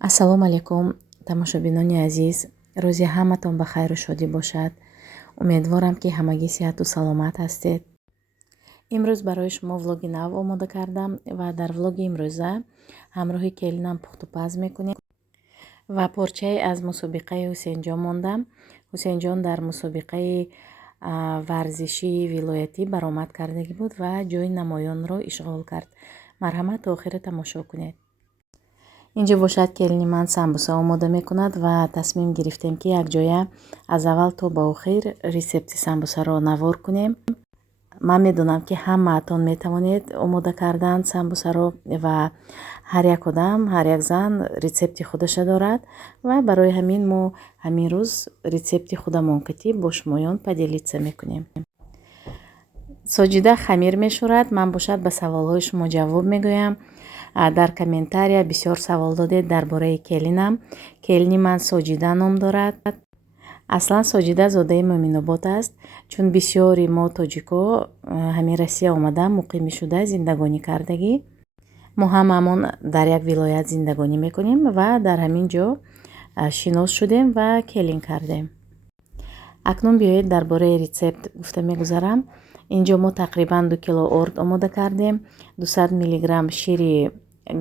ассалому алайкум, тамошобинони азиз. Рӯзи ҳаматон ба хайру шодӣ бошад. Умедворам ки ҳамагӣ сиҳату саломат ҳастед. имрӯз барои шумо влоги нав омода кардам ва дар влоги имрӯза ҳамроҳи келинам пухтупаз мекунем ва порчае аз мусобиқаи Ҳусейнҷон мондам. Ҳусейнҷон дар мусобиқаи варзишии вилоятӣ баромад кардагӣ буд ва ҷойи намоёнро ишғол кард. Марҳамат, то охира тамошо кунед. инҷо бошад келини ман самбуса омода мекунад ва тасмим гирифтем ки якҷоя аз аввал то ба охир рецепти самбусаро навор кунем. ман медонам ки ҳамаатон метавонед омода кардан самбусаро ва ҳар як одам, ҳар як зан рецепти худаша дорад ва барои ҳамин мо ҳамин рӯз рецепти худамон кати бо шумоён поделиться мекунем. Соҷида хамир мешӯрад. Ман бошад ба саволҳои шумо ҷавоб мегӯям. дар комментария бисёр савол додед дар бораи келинам. Келини ман Соҷида ном дорад. аслан Соҷида зодаи Муъминобод аст, чун бисёри мо тоҷико ҳамин Россия омада муқимӣ шуда зиндагонӣ кардагӣ. мо ҳамаамон дар як вилоят зиндагонӣ мекунем ва дар ҳамин ҷо шинос шудем ва келин кардем. акнун биёед дар бораи рецепт гуфта мегузарам. инҷо мо тақрибан 2 кило орд омода кардем. 200 миллиграмм шири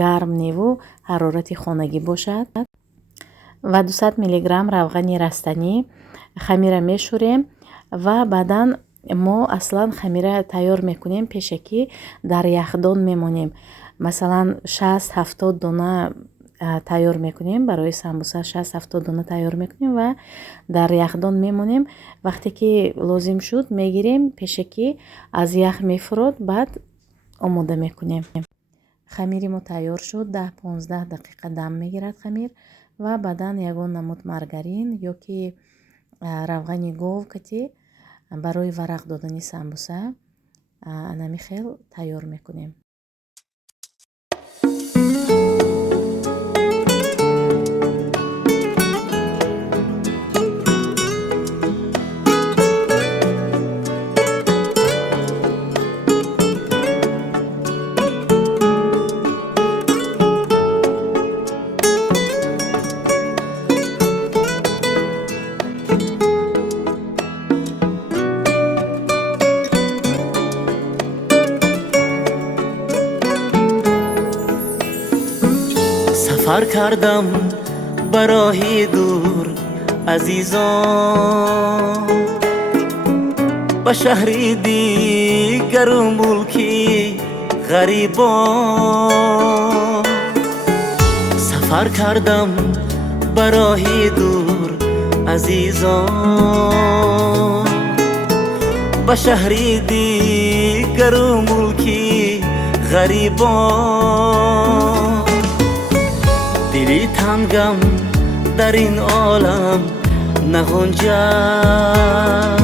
гарм неву ҳарорати хонагӣ бошад ва 200 миллиграмм равғани растанӣ. хамира мешӯрем ва баъдан мо аслан хамира тайёр мекунем пеше ки дар яхдон мемонем. масалан 60-70 дона тайёр мекунем. барои самбуса 60-70 дона тайёр мекунем ва дар яхдон мемонем. вақте ки лозим шуд мегирем, пеше ки аз ях мефурод, баъд омода мекунем. хамири мо тайёр шуд. 10-15 дақиқа дам мегирад хамир ва баъдан ягон намуд маргарин ё ки равғани гов кати барои варақ додани самбуса анами хел тайёр мекунем. سفر کردم به راهی دور عزیزان، به شهری دیگر و ملکی غریبان. سفر کردم به راهی دور عزیزان، به شهری دیگر و ملکی غریبان. دلی تنگم در این عالم نگنجد،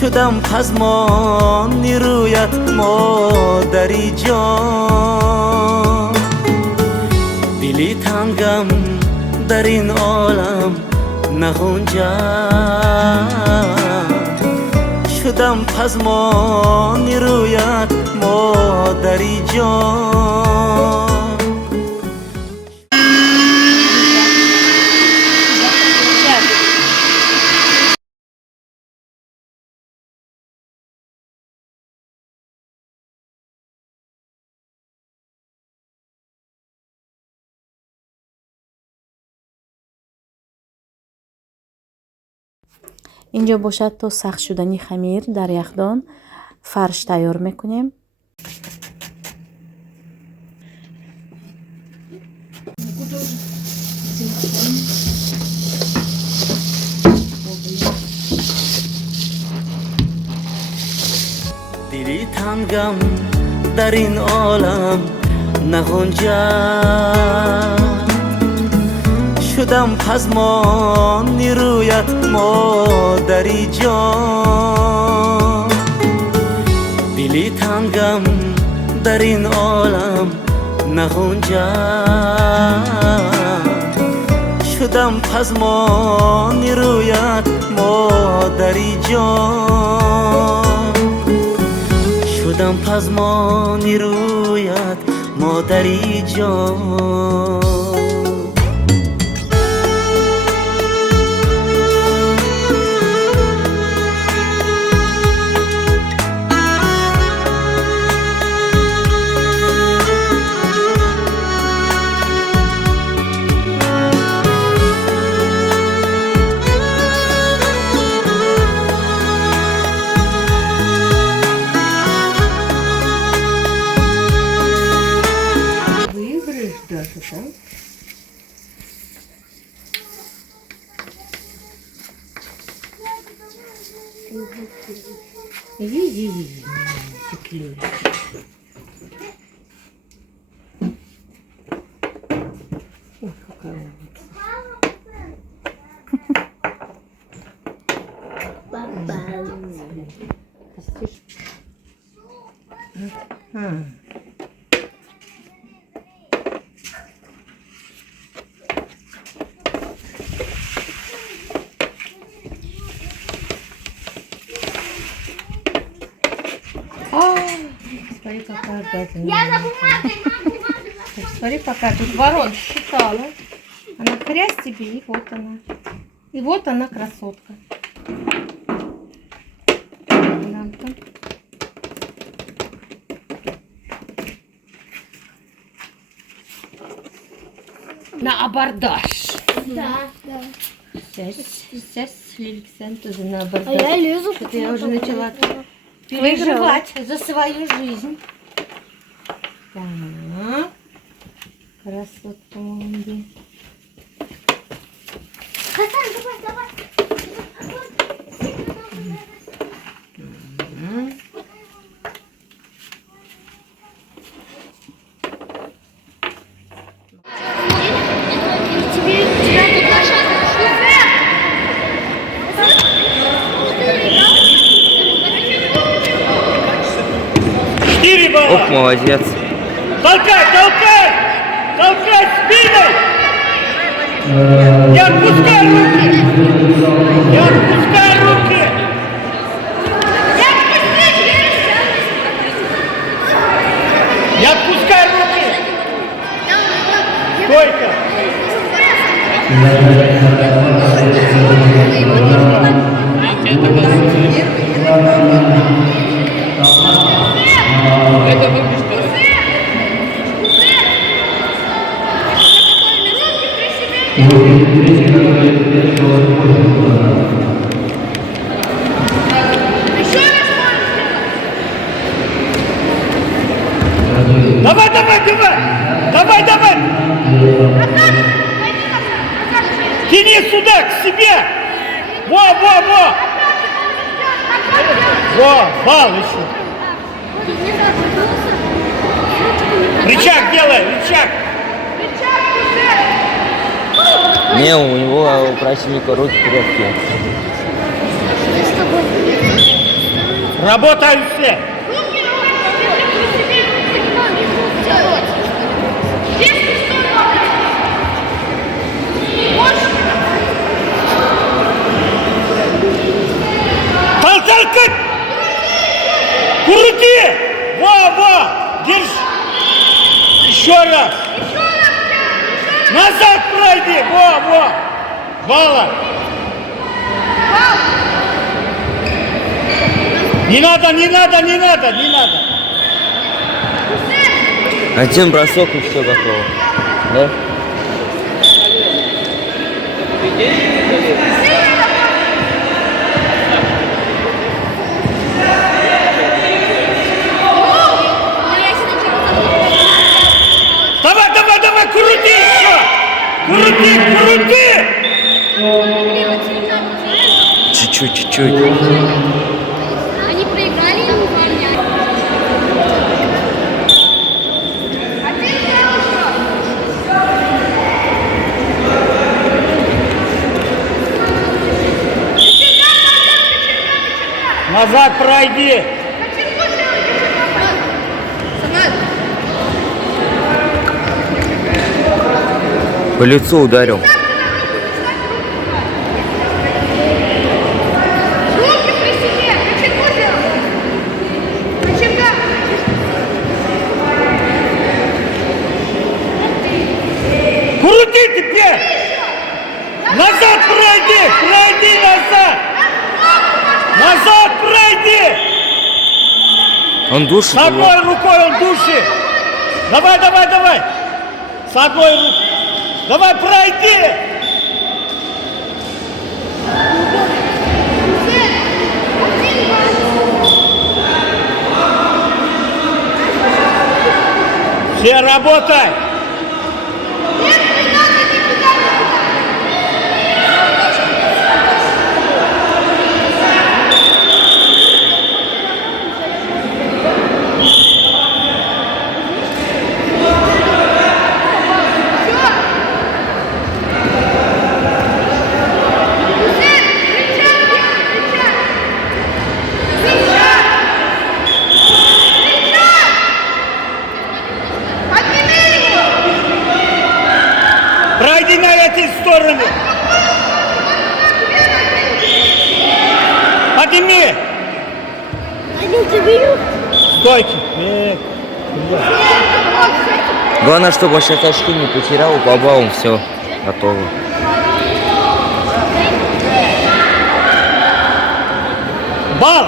شدم پزمان رویت مادری جان. دلی تنگم در این عالم نگنجد، شدم پزمان رویت مادری جان. инҷо бошад то сахт шудани хамир дар яхдон фарш тайёр мекунем. دلی تنگم در این عالم نگنجد، شدم پزمان رویت مادری جان. دلی تنگم در این عالم نگنجد، شدم پزمان رویت مادری جان. شدم پزمان رویت مادری جان. даже, да? Иди, секлю. Ой, какая умница. Смотри, какая гадина. Я за бумагой, мам. Смотри, пока тут ворон считала. Она хрясь тебе, и вот она. И вот она, красотка. Лампа. На абордаж. Да. Сейчас Лиликсен тоже на А абордаж. я лезу. Что-то я уже начала переживать за свою жизнь. Так. Красотка Момби. Хасан, давай. Оп, молодец. Толкай спиной! Не отпускай руки! Не отпускай руки! Стойка! Давай! Тяни сюда, к себе! Во! Бал еще! Рычаг делай, рычаг! Не, у него у противника руки крепкие. Работают все! Толкай! Крути! Во! Держи! Еще раз! Назад пройди! Во! Бала! Не надо! Один бросок и все готово. Да? Давай, крути еще! Крути! Чуть-чуть. Они проиграли, я не помню. Назад пройди! По лицу ударил. Руки при себе, Крути теперь! Назад пройди! Назад пройди! Он душит С его. одной рукой он душит! Давай! С одной рукой! Давай, пройди! Все работай! Разойдитесь в стороны. Подними. Стойки. Главное, чтобы сейчас очки не потерял, по баллам все готово. Бал.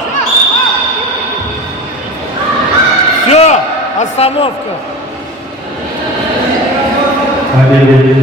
Все, остановка. Hadir